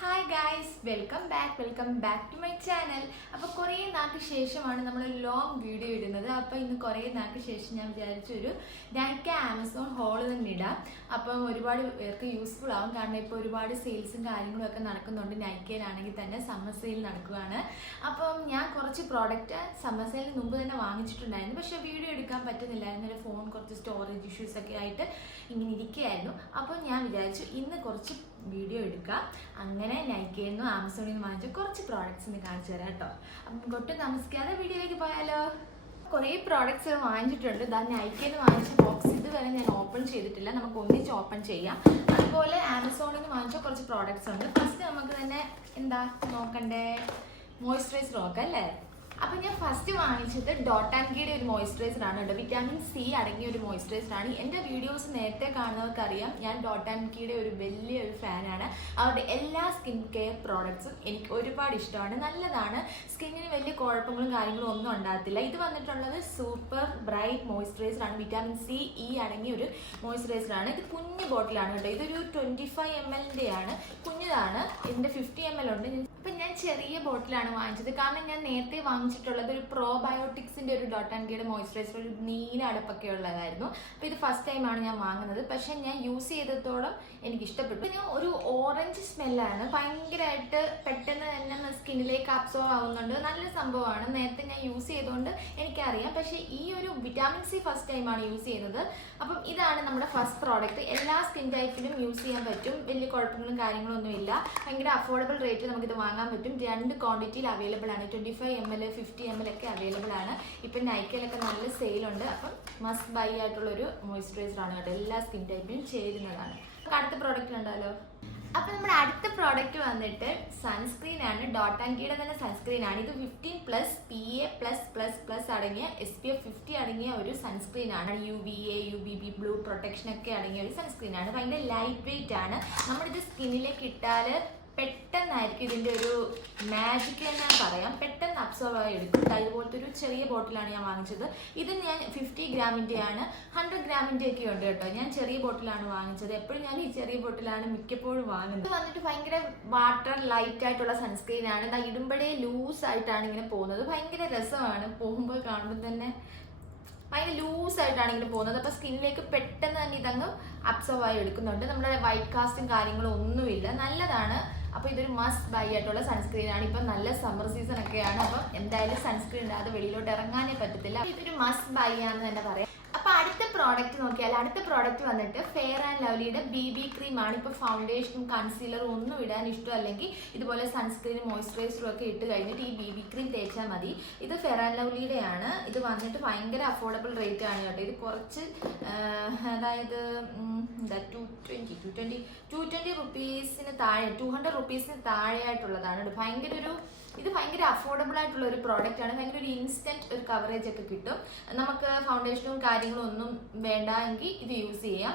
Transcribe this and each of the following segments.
Hi guys, welcome back to my channel. അപ്പോൾ കുറേ നാൾക്ക് ശേഷമാണ് നമ്മൾ ലോങ് വീഡിയോ ഇടുന്നത്. അപ്പോൾ ഇന്ന് കുറേ നാൾക്ക് ശേഷം ഞാൻ വിചാരിച്ചൊരു നൈക്ക ആമസോൺ ഹോൾ തന്നെ ഇടാം. അപ്പം ഒരുപാട് പേർക്ക് യൂസ്ഫുൾ ആവും. കാരണം ഇപ്പോൾ ഒരുപാട് സെയിൽസും കാര്യങ്ങളും ഒക്കെ നടക്കുന്നുണ്ട്. നൈക്കയിലാണെങ്കിൽ തന്നെ സമ്മർ സെയിൽ നടക്കുകയാണ്. അപ്പം ഞാൻ കുറച്ച് പ്രോഡക്റ്റ് സമ്മർ സെയിലിന് മുമ്പ് തന്നെ വാങ്ങിച്ചിട്ടുണ്ടായിരുന്നു. പക്ഷേ വീഡിയോ എടുക്കാൻ പറ്റുന്നില്ലായിരുന്നു. എൻ്റെ ഫോൺ കുറച്ച് സ്റ്റോറേജ് ഇഷ്യൂസ് ഒക്കെ ആയിട്ട് ഇങ്ങനെ ഇരിക്കുകയായിരുന്നു. അപ്പോൾ ഞാൻ വിചാരിച്ചു ഇന്ന് കുറച്ച് വീഡിയോ എടുക്കാം. അങ്ങനെ നൈക്കയിൽ നിന്നും ആമസോണിൽ നിന്ന് വാങ്ങിച്ച കുറച്ച് പ്രോഡക്റ്റ്സ് ഇന്ന് കാണിച്ചു തരാം കേട്ടോ. അപ്പം ഒട്ടും താമസിക്കാതെ വീഡിയോയിലേക്ക് പോയാലോ. കുറേ പ്രോഡക്റ്റ്സ് വാങ്ങിച്ചിട്ടുണ്ട്. നൈക്കയിൽ നിന്ന് വാങ്ങിച്ച ബോക്സ് ഇതുവരെ ഞാൻ ഓപ്പൺ ചെയ്തിട്ടില്ല. നമുക്ക് ഒന്നിച്ച് ഓപ്പൺ ചെയ്യാം. അതുപോലെ ആമസോണിൽ നിന്ന് വാങ്ങിച്ച കുറച്ച് പ്രോഡക്റ്റ്സ് ഉണ്ട്. ഫസ്റ്റ് നമുക്ക് തന്നെ എന്താ നോക്കണ്ടേ, മോയ്സ്ചറൈസർ നോക്കാം അല്ലേ. അപ്പം ഞാൻ ഫസ്റ്റ് വാങ്ങിച്ചത് ഡോട്ട് ആൻഡ് കീയുടെ ഒരു മോയ്സ്ചറൈസർ ആണ് കേട്ടോ. വിറ്റാമിൻ സി അടങ്ങിയ ഒരു മോയ്സ്ചറൈസർ ആണ്. എൻ്റെ വീഡിയോസ് നേരത്തെ കാണുന്നവർക്കറിയാം, ഞാൻ ഡോട്ട് ആൻഡ് കീയുടെ ഒരു വലിയൊരു ഫാനാണ്. അവരുടെ എല്ലാ സ്കിൻ കെയർ പ്രോഡക്ട്സും എനിക്ക് ഒരുപാട് ഇഷ്ടമാണ്. നല്ലതാണ്, സ്കിന്നിന് വലിയ കുഴപ്പങ്ങളും കാര്യങ്ങളും ഒന്നും ഉണ്ടാകത്തില്ല. ഇത് വന്നിട്ടുള്ളത് സൂപ്പർ ബ്രൈറ്റ് മോയ്സ്ചറൈസർ ആണ്. വിറ്റാമിൻ സി ഇ അടങ്ങിയ ഒരു മോയ്സ്ചറൈസർ ആണ്. ഇത് കുഞ്ഞു ബോട്ടിലാണ് കേട്ടോ. ഇതൊരു 25 ml ആണ്, കുഞ്ഞതാണ്. ഇതിൻ്റെ 50 ml ഉണ്ട്. അപ്പം ഞാൻ ചെറിയ ബോട്ടിലാണ് വാങ്ങിച്ചത്. കാരണം ഞാൻ നേരത്തെ വാങ്ങിച്ചിട്ടുള്ളത് ഒരു പ്രോബയോട്ടിക്സിൻ്റെ ഒരു ഡോട്ട് ആൻഡ് കീയുടെ മോയ്സ്ചറൈസർ, ഒരു നീല അടപ്പൊക്കെ ഉള്ളതായിരുന്നു. അപ്പോൾ ഇത് ഫസ്റ്റ് ടൈമാണ് ഞാൻ വാങ്ങുന്നത്. പക്ഷെ ഞാൻ യൂസ് ചെയ്തതോളം എനിക്ക് ഇഷ്ടപ്പെട്ടു. ഞാൻ ഒരു ഓറഞ്ച് സ്മെല്ലാണ്, ഭയങ്കരമായിട്ട് പെട്ടെന്ന് തന്നെ സ്കിന്നിലേക്ക് അബ്സോർവ് ആവുന്നുണ്ട്. നല്ല സംഭവമാണ്. നേരത്തെ ഞാൻ യൂസ് ചെയ്തുകൊണ്ട് എനിക്കറിയാം. പക്ഷേ ഈ ഒരു വിറ്റാമിൻ സി ഫസ്റ്റ് ടൈമാണ് യൂസ് ചെയ്യുന്നത്. അപ്പം ഇതാണ് നമ്മുടെ ഫസ്റ്റ് പ്രോഡക്റ്റ്. എല്ലാ സ്കിൻ ടൈപ്പിലും യൂസ് ചെയ്യാൻ പറ്റും. വലിയ കുഴപ്പങ്ങളും കാര്യങ്ങളും ഒന്നുമില്ല. ഭയങ്കര അഫോർഡബിൾ റേറ്റ് നമുക്കിത് വാങ്ങാൻ പറ്റും. 2 ക്വാണ്ടിറ്റിയിൽ അവൈലബിൾ ആണ്. 25 ml 50 ml ഒക്കെ അവൈലബിൾ ആണ്. ഇപ്പം നൈക്കയിലൊക്കെ നല്ല സെയിലുണ്ട്. അപ്പം മസ്റ്റ് ബൈ ആയിട്ടുള്ളൊരു മോയ്സ്ചറൈസർ ആണ് കേട്ടോ. എല്ലാ സ്കിൻ ടൈപ്പിലും ചേരുന്നതാണ്. അടുത്ത പ്രോഡക്റ്റ് ഉണ്ടല്ലോ. അപ്പം നമ്മുടെ അടുത്ത പ്രോഡക്റ്റ് വന്നിട്ട് സൺസ്ക്രീൻ ആണ്. ഡോട്ട് ആൻഡ് കീയുടെ തന്നെ സൺസ്ക്രീൻ ആണ്. ഇത് 15+ PA+++ അടങ്ങിയ SPF 50 അടങ്ങിയ ഒരു സൺസ്ക്രീൻ ആണ്. UVA UVB ബ്ലൂ പ്രൊട്ടക്ഷൻ ഒക്കെ അടങ്ങിയ ഒരു സൺസ്ക്രീൻ ആണ്. ഭയങ്കര ലൈറ്റ് വെയിറ്റ് ആണ്. നമ്മളിത് സ്കിന്നിലേക്ക് ഇട്ടാൽ പെട്ടെന്നായിരിക്കും ഇതിൻ്റെ ഒരു മാജിക് എന്ന് ഞാൻ പറയാം. പെട്ടെന്ന് അബ്സോർവ് ആയി എടുക്കും. അതുപോലത്തെ ഒരു ചെറിയ ബോട്ടിലാണ് ഞാൻ വാങ്ങിച്ചത്. ഇത് ഞാൻ 50 ഗ്രാമിൻ്റെയാണ്. 100 ഗ്രാമിൻ്റെ ഒക്കെ ഉണ്ട് കേട്ടോ. ഞാൻ ചെറിയ ബോട്ടിലാണ് വാങ്ങിച്ചത്. എപ്പോഴും ഞാൻ ഈ ചെറിയ ബോട്ടിലാണ് മിക്കപ്പോഴും വാങ്ങുന്നത്. ഇത് വന്നിട്ട് ഭയങ്കര വാട്ടർ ലൈറ്റ് ആയിട്ടുള്ള സൺസ്ക്രീൻ ആണ്. ഇത് ഇടുമ്പോഴേ ലൂസ് ആയിട്ടാണ് ഇങ്ങനെ പോകുന്നത്. ഭയങ്കര രസമാണ്. പോകുമ്പോൾ കാണുമ്പോൾ തന്നെ ഭയങ്കര ലൂസായിട്ടാണ് ഇങ്ങനെ പോകുന്നത്. അപ്പോൾ സ്കിന്നിലേക്ക് പെട്ടെന്ന് തന്നെ ഇതങ്ങ് അബ്സോർവ് ആയി എടുക്കുന്നുണ്ട്. നമ്മുടെ വൈറ്റ് കാസ്റ്റും കാര്യങ്ങളും ഒന്നുമില്ല. നല്ലതാണ്. അപ്പോൾ ഇതൊരു മസ്റ്റ് ബൈ ആയിട്ടുള്ള സൺസ്ക്രീൻ ആണ്. ഇപ്പം നല്ല സമ്മർ സീസൺ ഒക്കെയാണ്. അപ്പം എന്തായാലും സൺസ്ക്രീൻ ഇടാതെ വെളിയിലോട്ട് ഇറങ്ങാനേ പറ്റത്തില്ല. ഇതൊരു മസ്റ്റ് ബൈ ആണെന്ന് തന്നെ പറയാം. അപ്പോൾ അടുത്ത പ്രോഡക്റ്റ് നോക്കിയാൽ അടുത്ത പ്രോഡക്റ്റ് വന്നിട്ട് ഫെയർ ആൻഡ് ലവ്ലിയുടെ BB ക്രീം ആണ്. ഇപ്പോൾ ഫൗണ്ടേഷനും കൺസീലറും ഒന്നും ഇടാൻ ഇഷ്ടമല്ലെങ്കിൽ ഇതുപോലെ സൺസ്ക്രീനും മോയ്സ്ചറൈസറും ഒക്കെ ഇട്ട് കഴിഞ്ഞിട്ട് ഈ BB ക്രീം തേച്ചാൽ മതി. ഇത് ഫെയർ ആൻഡ് ലവ്ലിയുടെ ആണ്. ഇത് വന്നിട്ട് ഭയങ്കര അഫോർഡബിൾ റേറ്റ് ആണ് കേട്ടോ. ഇത് കുറച്ച് അതായത് 220 റുപ്പീസിന് താഴെ, 200 റുപ്പീസിന് താഴെയായിട്ടുള്ളതാണ്. ഇത് ഭയങ്കര അഫോർഡബിൾ ആയിട്ടുള്ള ഒരു പ്രോഡക്റ്റ് ആണ്. ഭയങ്കര ഒരു ഇൻസ്റ്റന്റ് ഒരു കവറേജ് ഒക്കെ കിട്ടും. നമുക്ക് ഫൗണ്ടേഷനും കാര്യങ്ങളും ഒന്നും വേണ്ട എങ്കിൽ ഇത് യൂസ് ചെയ്യാം.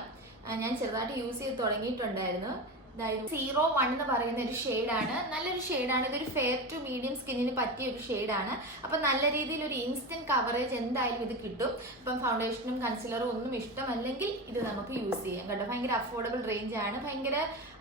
ഞാൻ ചെറുതായിട്ട് യൂസ് ചെയ്ത് തുടങ്ങിയിട്ടുണ്ടായിരുന്നു. 01 എന്ന് പറയുന്ന ഒരു ഷെയ്ഡാണ്. നല്ലൊരു ഷെയ്ഡാണ്. ഇതൊരു ഫെയർ ടു മീഡിയം സ്കിന്നിന് പറ്റിയ ഒരു ഷെയ്ഡാണ്. അപ്പം നല്ല രീതിയിൽ ഒരു ഇൻസ്റ്റന്റ് കവറേജ് എന്തായാലും ഇത് കിട്ടും. ഇപ്പം ഫൗണ്ടേഷനും കൺസീലറും ഒന്നും ഇഷ്ടമല്ലെങ്കിൽ ഇത് നമുക്ക് യൂസ് ചെയ്യാം കേട്ടോ. ഭയങ്കര അഫോർഡബിൾ റേഞ്ച് ആണ്. ഭയങ്കര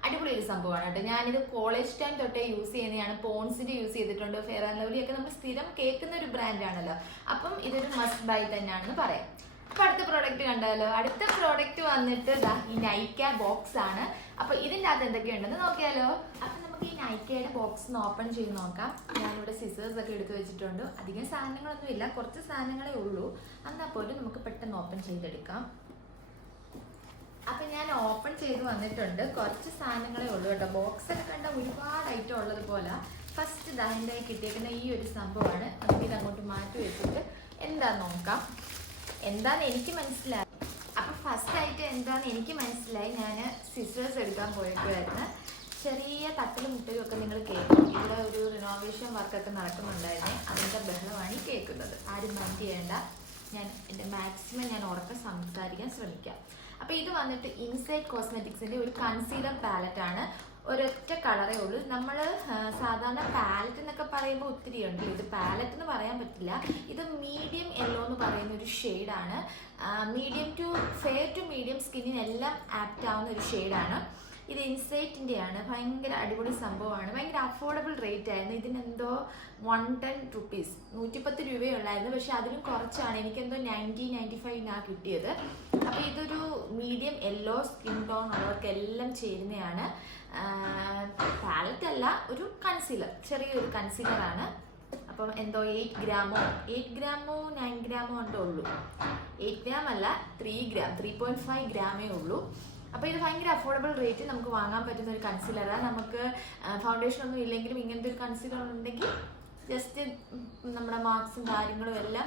അടിപൊളി ഒരു സംഭവമാണ് കേട്ടോ. ഞാനിത് കോളേജ് ടൈം തൊട്ടേ യൂസ് ചെയ്യുന്നതാണ്. പോൺസിൻ്റെ യൂസ് ചെയ്തിട്ടുണ്ട്. ഫെയർ ആൻഡ് ലവ്ലി ഒക്കെ നമ്മൾ സ്ഥിരം കേൾക്കുന്ന ഒരു ബ്രാൻഡാണല്ലോ. അപ്പം ഇതൊരു മസ്റ്റ് ബൈ തന്നെയാണെന്ന് പറയാം. അപ്പോൾ അടുത്ത പ്രോഡക്റ്റ് കണ്ടാലോ. അടുത്ത പ്രോഡക്റ്റ് വന്നിട്ട് ഈ നൈക്ക ബോക്സ് ആണ്. അപ്പോൾ ഇതിൻ്റെ അകത്ത് എന്തൊക്കെയുണ്ടെന്ന് നോക്കിയാലോ. അപ്പം നമുക്ക് ഈ നൈക്കയുടെ ബോക്സ് ഒന്ന് ഓപ്പൺ ചെയ്ത് നോക്കാം. ഞാനിവിടെ സിസേഴ്സ് ഒക്കെ എടുത്ത് വെച്ചിട്ടുണ്ട്. അധികം സാധനങ്ങളൊന്നും ഇല്ല, കുറച്ച് സാധനങ്ങളേ ഉള്ളൂ. എന്നാൽ പോലും നമുക്ക് പെട്ടെന്ന് ഓപ്പൺ ചെയ്തെടുക്കാം. അപ്പം ഞാൻ ഓപ്പൺ ചെയ്ത് വന്നിട്ടുണ്ട്. കുറച്ച് സാധനങ്ങളേ ഉള്ളൂ കേട്ടോ. ബോക്സൊക്കെ കണ്ട ഒരുപാട് ഐറ്റം ഉള്ളതുപോലെ. ഫസ്റ്റ് എൻ്റെ കിട്ടിയേക്കുന്ന ഈ ഒരു സംഭവമാണ്. നമുക്കിത് അങ്ങോട്ട് മാറ്റി വെച്ചിട്ട് എന്താന്ന് നോക്കാം. എന്താന്ന് എനിക്ക് മനസ്സിലായി. അപ്പം ഫസ്റ്റ് ആയിട്ട് എന്താന്ന് എനിക്ക് മനസ്സിലായി. ഞാൻ സിസേഴ്സ് എടുക്കാൻ പോയപ്പോഴായിരുന്നു. ചെറിയ തട്ടലും മുട്ടലും ഒക്കെ നിങ്ങൾ കേൾക്കും. ഇവിടെ ഒരു റിനോവേഷൻ വർക്കൊക്കെ നടക്കുന്നുണ്ടായിരുന്നു. അതിൻ്റെ ബഹളമാണ് ഈ കേൾക്കുന്നത്. ആരും മൈൻഡ് ചെയ്യേണ്ട. ഞാൻ എൻ്റെ മാക്സിമം ഞാൻ ഉറക്കെ സംസാരിക്കാൻ ശ്രമിക്കാം. അപ്പോൾ ഇത് വന്നിട്ട് ഇൻസൈഡ് കോസ്മെറ്റിക്സിൻ്റെ ഒരു കൺസീലർ പാലറ്റാണ്. ഒരൊറ്റ കളറേ ഉള്ളൂ. നമ്മൾ സാധാരണ പാലറ്റ് എന്നൊക്കെ പറയുമ്പോൾ ഒത്തിരി ഉണ്ട്. ഇത് പാലറ്റ് എന്ന് പറയാൻ പറ്റില്ല. ഇത് മീഡിയം യെല്ലോ എന്ന് പറയുന്ന ഒരു ഷെയ്ഡാണ്. Medium to fair to medium സ്കിന്നിനെല്ലാം ആപ്റ്റ് ആവുന്ന ഒരു ഷെയ്ഡാണ്. ഇത് ഇൻസൈറ്റിൻ്റെ ആണ്. ഭയങ്കര അടിപൊളി സംഭവമാണ്. ഭയങ്കര അഫോർഡബിൾ റേറ്റ് ആയിരുന്നു. ഇതിനെന്തോ 110 റുപ്പീസ്, 110 രൂപയുള്ളായിരുന്നു. പക്ഷെ അതിലും കുറച്ചാണ്, എനിക്കെന്തോ 95 കിട്ടിയത്. അപ്പോൾ ഇതൊരു മീഡിയം യെല്ലോ സ്കിൻ ടോൺ ഉള്ളവർക്കെല്ലാം ചേരുന്നതാണ്. പാലറ്റ് അല്ല, ഒരു കൺസീലർ, ചെറിയൊരു കൺസീലറാണ്. അപ്പം എന്തോ 8 ഗ്രാമോ 9 ഗ്രാമോ എന്തോ ഉള്ളൂ. 8 ഗ്രാം അല്ല, 3 ഗ്രാം, 3.5 ഗ്രാമേ ഉള്ളൂ. അപ്പോൾ ഇത് ഭയങ്കര അഫോർഡബിൾ റേറ്റ് നമുക്ക് വാങ്ങാൻ പറ്റുന്ന ഒരു കൺസീലറാണ്. നമുക്ക് ഫൗണ്ടേഷൻ ഒന്നും ഇല്ലെങ്കിലും ഇങ്ങനത്തെ ഒരു കൺസീലർ ഉണ്ടെങ്കിൽ ജസ്റ്റ് നമ്മുടെ മാർക്സും കാര്യങ്ങളും എല്ലാം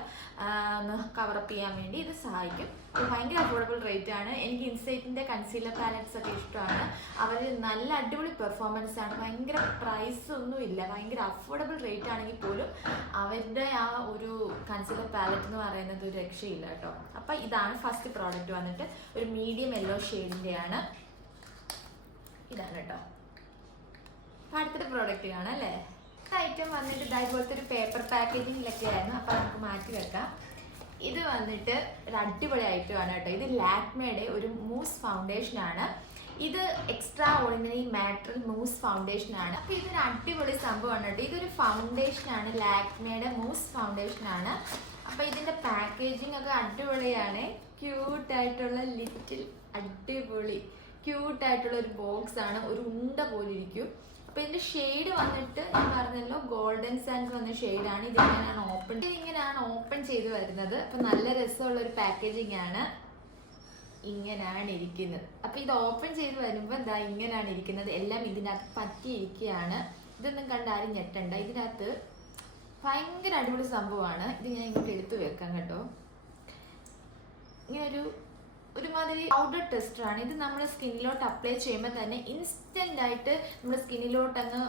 ഒന്ന് കവറപ്പ് ചെയ്യാൻ വേണ്ടി ഇത് സഹായിക്കും. ഇത് ഭയങ്കര അഫോർഡബിൾ റേറ്റ് ആണ്. എനിക്ക് ഇൻസൈറ്റിൻ്റെ കൺസീലർ പാലറ്റ്സ് ഒക്കെ ഇഷ്ടമാണ്. അവർ നല്ല അടിപൊളി പെർഫോമൻസ് ആണ്. ഭയങ്കര പ്രൈസ് ഒന്നും ഇല്ല, ഭയങ്കര അഫോർഡബിൾ റേറ്റ് ആണെങ്കിൽ പോലും അവരുടെ ആ ഒരു കൺസീലർ പാലറ്റ് എന്ന് പറയുന്നത് ഒരു രക്ഷയില്ല കേട്ടോ. അപ്പം ഇതാണ് ഫസ്റ്റ് പ്രോഡക്റ്റ് വന്നിട്ട്, ഒരു മീഡിയം യെല്ലോ ഷെയ്ഡിൻ്റെയാണ്. ഇതാണ് കേട്ടോ. അപ്പം അടുത്തൊരു പ്രോഡക്റ്റ് കാണാം അല്ലേ. ഐറ്റം വന്നിട്ട് ഇതേപോലത്തെ ഒരു പേപ്പർ പാക്കേജിങ്ങിലൊക്കെ ആയിരുന്നു. അപ്പം നമുക്ക് മാറ്റി വെക്കാം. ഇത് വന്നിട്ട് ഒരു അടിപൊളി ഐറ്റമാണ് കേട്ടോ. ഇത് ലാക്മേയുടെ ഒരു മൂസ് ഫൗണ്ടേഷൻ ആണ്. ഇത് എക്സ്ട്രാ ഓർഡിനറി മാറ്റർ മൂസ് ഫൗണ്ടേഷൻ ആണ്. അപ്പോൾ ഇതൊരു അടിപൊളി സംഭവമാണ് കേട്ടോ. ഇതൊരു ഫൗണ്ടേഷൻ ആണ്, ലാക്മേയുടെ മൂസ് ഫൗണ്ടേഷൻ ആണ്. അപ്പോൾ ഇതിൻ്റെ പാക്കേജിങ് ഒക്കെ അടിപൊളിയാണ്. ക്യൂട്ടായിട്ടുള്ള ലിറ്റിൽ അടിപൊളി ക്യൂട്ടായിട്ടുള്ള ഒരു ബോക്സ് ആണ്. ഒരു ഉണ്ട പോലെ ഇരിക്കും. അപ്പോൾ ഇതിൻ്റെ ഷെയ്ഡ് വന്നിട്ട് ഞാൻ പറഞ്ഞല്ലോ, ഗോൾഡൻ സാൻഡ് വന്ന ഷെയ്ഡാണ്. ഇതിങ്ങനെയാണ് ഓപ്പൺ ചെയ്ത് വരുന്നത്. അപ്പോൾ നല്ല രസമുള്ള ഒരു പാക്കേജിങ് ആണ്. ഇങ്ങനെയാണ് ഇരിക്കുന്നത്. അപ്പോൾ ഇത് ഓപ്പൺ ചെയ്ത് വരുമ്പോൾ ഇതാ ഇങ്ങനെയാണ് ഇരിക്കുന്നത്. എല്ലാം ഇതിനകത്ത് പറ്റിയിരിക്കുകയാണ്. ഇതൊന്നും കണ്ട് ആരും ഞെട്ടണ്ട. ഇതിനകത്ത് ഭയങ്കര അടിപൊളി സംഭവമാണ്. ഇത് ഞാൻ ഇങ്ങോട്ട് എടുത്തു വെക്കാം കേട്ടോ. ഇങ്ങനൊരു ഒരുമാതിരി പൗഡർ ടെസ്റ്ററാണ്. ഇത് നമ്മൾ സ്കിന്നിലോട്ട് അപ്ലൈ ചെയ്യുമ്പോൾ തന്നെ ഇൻസ്റ്റൻ്റ് ആയിട്ട് നമ്മുടെ സ്കിന്നിലോട്ട് അങ്ങ്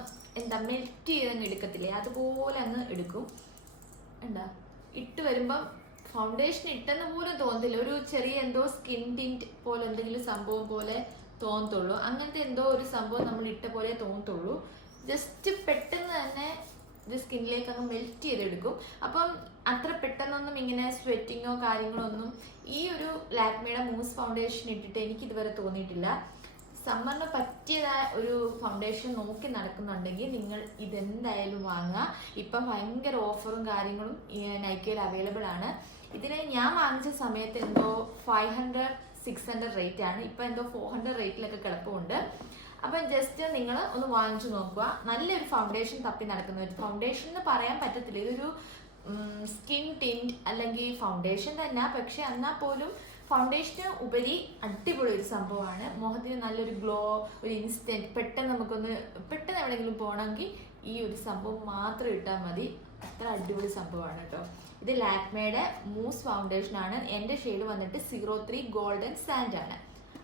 മെൽറ്റ് ചെയ്തങ്ങ് എടുക്കത്തില്ലേ, അതുപോലെ അങ്ങ് എടുക്കും. എന്താ ഇട്ട് വരുമ്പം ഫൗണ്ടേഷൻ ഇട്ടെന്ന് പോലും തോന്നത്തില്ല. ഒരു ചെറിയ എന്തോ സ്കിൻ ടിൻറ്റ് പോലെ എന്തെങ്കിലും സംഭവം പോലെ തോന്നത്തുള്ളൂ. അങ്ങനത്തെ എന്തോ ഒരു സംഭവം നമ്മൾ ഇട്ട പോലെ തോന്നത്തുള്ളൂ. ജസ്റ്റ് പെട്ടെന്ന് തന്നെ ഇത് സ്കിന്നിലേക്ക് അങ്ങ് മെൽറ്റ് ചെയ്തെടുക്കും. അപ്പം അത്ര പെട്ടെന്നൊന്നും ഇങ്ങനെ സ്വെറ്റിങ്ങോ കാര്യങ്ങളോ ഒന്നും ഈ ഒരു ലാക്മേയുടെ മൂസ് ഫൗണ്ടേഷൻ ഇട്ടിട്ട് എനിക്ക് ഇതുവരെ തോന്നിയിട്ടില്ല. സമ്മറിന് പറ്റിയതായ ഒരു ഫൗണ്ടേഷൻ നോക്കി നടക്കുന്നുണ്ടെങ്കിൽ നിങ്ങൾ ഇതെന്തായാലും വാങ്ങുക. ഇപ്പം ഭയങ്കര ഓഫറും കാര്യങ്ങളും നൈക്കയിൽ അവൈലബിൾ ആണ്. ഇതിന് ഞാൻ വാങ്ങിച്ച സമയത്ത് എന്തോ 500-600 റേറ്റ് ആണ്. ഇപ്പം എന്തോ 400 റേറ്റിലൊക്കെ കിടപ്പുണ്ട്. അപ്പം ജസ്റ്റ് നിങ്ങൾ ഒന്ന് വാങ്ങിച്ചു നോക്കുക. നല്ലൊരു ഫൗണ്ടേഷൻ തപ്പി നടക്കുന്ന ഒരു ഫൗണ്ടേഷൻ എന്ന് പറയാൻ പറ്റത്തില്ല. ഇതൊരു സ്കിൻ ടിൻറ്റ് അല്ലെങ്കിൽ ഫൗണ്ടേഷൻ തന്നെ, പക്ഷെ എന്നാൽ പോലും ഫൗണ്ടേഷന് ഉപരി അടിപൊളി ഒരു സംഭവമാണ്. മുഖത്തിന് നല്ലൊരു ഗ്ലോ, ഒരു ഇൻസ്റ്റൻറ്റ് പെട്ടെന്ന് എവിടെയെങ്കിലും പോകണമെങ്കിൽ ഈ ഒരു സംഭവം മാത്രം ഇട്ടാൽ മതി. അത്ര അടിപൊളി സംഭവമാണ് കേട്ടോ. ഇത് ലാക്മേയുടെ മൂസ് ഫൗണ്ടേഷൻ ആണ്. എൻ്റെ ഷെയ്ഡ് വന്നിട്ട് 03 ഗോൾഡൻ സാൻഡ് ആണ്.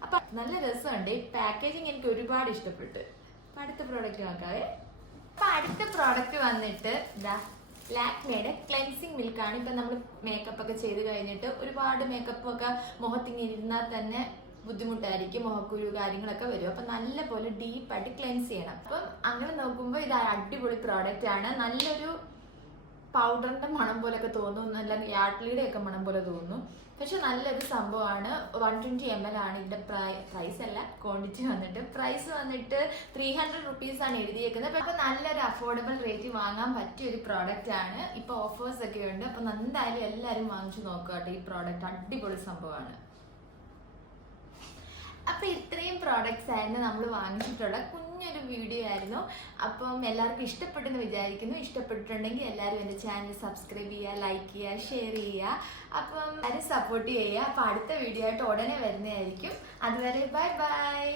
അപ്പം നല്ല രസമുണ്ട്. പാക്കേജിങ് എനിക്ക് ഒരുപാട് ഇഷ്ടപ്പെട്ടു. അപ്പം അടുത്ത പ്രോഡക്റ്റ് നോക്കാവേ. അപ്പം അടുത്ത പ്രോഡക്റ്റ് വന്നിട്ട് ഇതാ ലാക്മേയുടെ ക്ലെൻസിങ് മിൽക്കാണ്. ഇപ്പം നമ്മൾ മേക്കപ്പ് ഒക്കെ ചെയ്ത് കഴിഞ്ഞിട്ട് ഒരുപാട് മേക്കപ്പ് ഒക്കെ മുഖത്തിങ്ങനെ ഇരുന്നാൽ തന്നെ ബുദ്ധിമുട്ടായിരിക്കും, മുഖക്കുരു കാര്യങ്ങളൊക്കെ വരും. അപ്പം നല്ല പോലെ ഡീപ്പായിട്ട് ക്ലെൻസ് ചെയ്യണം. അപ്പം അങ്ങനെ നോക്കുമ്പോൾ ഇത് അടിപൊളി പ്രോഡക്റ്റ് ആണ്. നല്ലൊരു പൗഡറിന്റെ മണം പോലൊക്കെ തോന്നും, നല്ല യാഡ്ലിയുടെ ഒക്കെ മണം പോലെ തോന്നും. പക്ഷെ നല്ലൊരു സംഭവമാണ്. 120 ml ആണ് ഇതിന്റെ പ്രൈസ് അല്ല, ക്വാണ്ടിറ്റി വന്നിട്ട് പ്രൈസ് വന്നിട്ട് 300 റുപ്പീസ് ആണ് എഴുതിയേക്കുന്നത്. അപ്പൊ നല്ലൊരു അഫോർഡബിൾ റേറ്റ് വാങ്ങാൻ പറ്റിയ ഒരു പ്രോഡക്റ്റ് ആണ്. ഇപ്പൊ ഓഫേഴ്സ് ഒക്കെ ഉണ്ട്. അപ്പൊ എന്തായാലും എല്ലാവരും വാങ്ങിച്ചു നോക്കുക. ഈ പ്രോഡക്റ്റ് അടിപൊളി സംഭവമാണ്. അപ്പം ഇത്രയും പ്രോഡക്റ്റ്സ് ആയിരുന്നു നമ്മൾ വാങ്ങിച്ചിട്ടുള്ള കുഞ്ഞൊരു വീഡിയോ ആയിരുന്നു. അപ്പം എല്ലാവർക്കും ഇഷ്ടപ്പെട്ടെന്ന് വിചാരിക്കുന്നു. ഇഷ്ടപ്പെട്ടിട്ടുണ്ടെങ്കിൽ എല്ലാവരും എൻ്റെ ചാനൽ സബ്സ്ക്രൈബ് ചെയ്യുക, ലൈക്ക് ചെയ്യുക, ഷെയർ ചെയ്യുക. അപ്പം എല്ലാവരും സപ്പോർട്ട് ചെയ്യുക. അപ്പം അടുത്ത വീഡിയോ ആയിട്ട് ഉടനെ വരുന്നതായിരിക്കും. അതുവരെ ബൈ ബൈ.